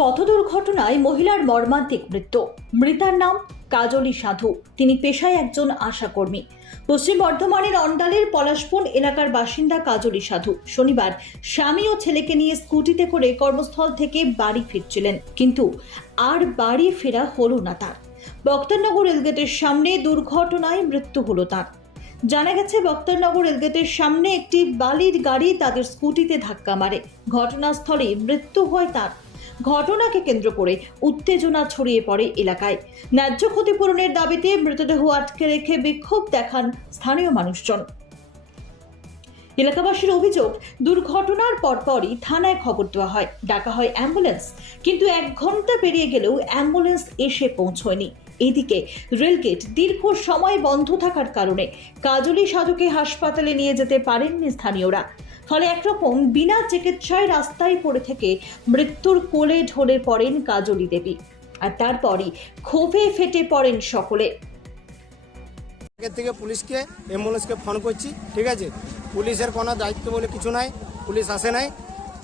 পথ দুর্ঘটনায় মহিলার মর্মান্তিক মৃত্যু। মৃতার নাম কাজলী সাধু। তিনি পেশায় একজন আশাকর্মী। পশ্চিম বর্ধমানের অন্ডালের পলাশপুর এলাকার বাসিন্দা কাজলী সাধু। শনিবার স্বামী ও ছেলেকে নিয়ে স্কুটিতে করে কর্মস্থল থেকে বাড়ি ফিরছিলেন। কিন্তু আর বাড়ি ফেরা হলো না তার। বক্তারনগর রেলগেটের সামনে দুর্ঘটনায় মৃত্যু হলো তার। জানা গেছে, বক্তারনগর রেলগেটের সামনে একটি বালির গাড়ি তাদের স্কুটিতে ধাক্কা মারে। ঘটনাস্থলে মৃত্যু হয় তার। ঘটনাকে কেন্দ্র করে উত্তেজনা ছড়িয়ে পড়ে এলাকায়। ন্যায্য ক্ষতিপূরণের দাবিতে মৃতদেহ আটকে রেখে বিক্ষোভ দেখান স্থানীয় মানুষজন। এলাকাবাসীর অভিযোগ, দুর্ঘটনার পরপরই থানায় খবর দেওয়া হয়। ডাকা হয় অ্যাম্বুলেন্স, কিন্তু এক ঘণ্টা পেরিয়ে গেলেও অ্যাম্বুলেন্স এসে পৌঁছয়নি। এদিকে রেলগেট দীর্ঘ সময় বন্ধ থাকার কারণে কাজলী সাধুকে হাসপাতালে নিয়ে যেতে পারেননি স্থানীয়রা। ফলে একরকম বিনা চিকিৎসায় রাস্তায় পড়ে থেকে মৃত্যুর কোলে ঢলে পড়েন কাজলী দেবী। আর তারপরই ক্ষোভে ফেটে পড়েন সকলে। আগের থেকে পুলিশকে, অ্যাম্বুলেন্সকে ফোন করছি, ঠিক আছে? পুলিশের কোনো দায়িত্ব বলে কিছু নাই, পুলিশ আসে নাই,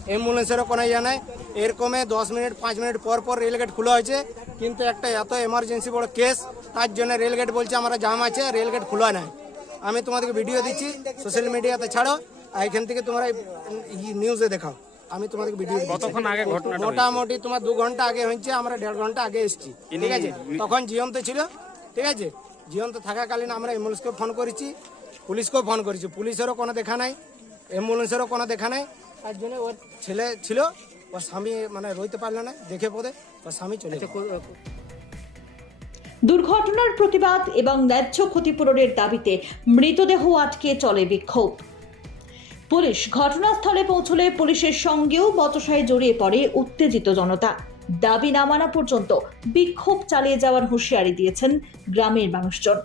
অ্যাম্বুলেন্সেরও কোনো ইয়ে নাই। এরকমে দশ মিনিট, পাঁচ মিনিট পর পর রেলগেট খোলা হয়েছে, কিন্তু একটা এত এমার্জেন্সি বড় কেস তার জন্য রেলগেট বলছে, আমরা জাম আছে রেলগেট খোলা নাই। আমি তোমাদেরকে ভিডিও দিচ্ছি সোশ্যাল মিডিয়াতে ছাড়ো। এখান থেকে তোমরা নিউজে দেখাও। আমি তোমাদেরকে ভিডিও কতক্ষণ আগে হয়েছে? মোটামুটি তোমার দু ঘণ্টা আগে হয়েছে আমরা দেড় ঘণ্টা আগে এসেছি। ঠিক আছে? তখন জিয়ন্ত ছিল ঠিক আছে? জিয়ন্ত থাকাকালীন আমরা অ্যাম্বুলেন্সকে ফোন করেছি পুলিশকেও ফোন করেছি। পুলিশেরও কোনো দেখা নাই অ্যাম্বুলেন্সেরও কোনো দেখা নাই। তার জন্য ওর ছেলে ছিল ওর স্বামী মানে রইতে পারল না দেখে পদে ওর স্বামী চলে দুর্ঘটনার প্রতিবাদ এবং ন্যায্য ক্ষতিপূরণের দাবিতে মৃতদেহ আটকে চলে বিক্ষোভ। পুলিশ ঘটনাস্থলে পৌঁছলে পুলিশের সঙ্গেও বতসায় জড়িয়ে পড়ে উত্তেজিত জনতা। দাবি না মানা পর্যন্ত বিক্ষোভ চালিয়ে যাওয়ার হুঁশিয়ারি দিয়েছেন গ্রামের মানুষজন।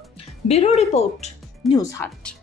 ব্যুরো রিপোর্ট নিউজ হাট।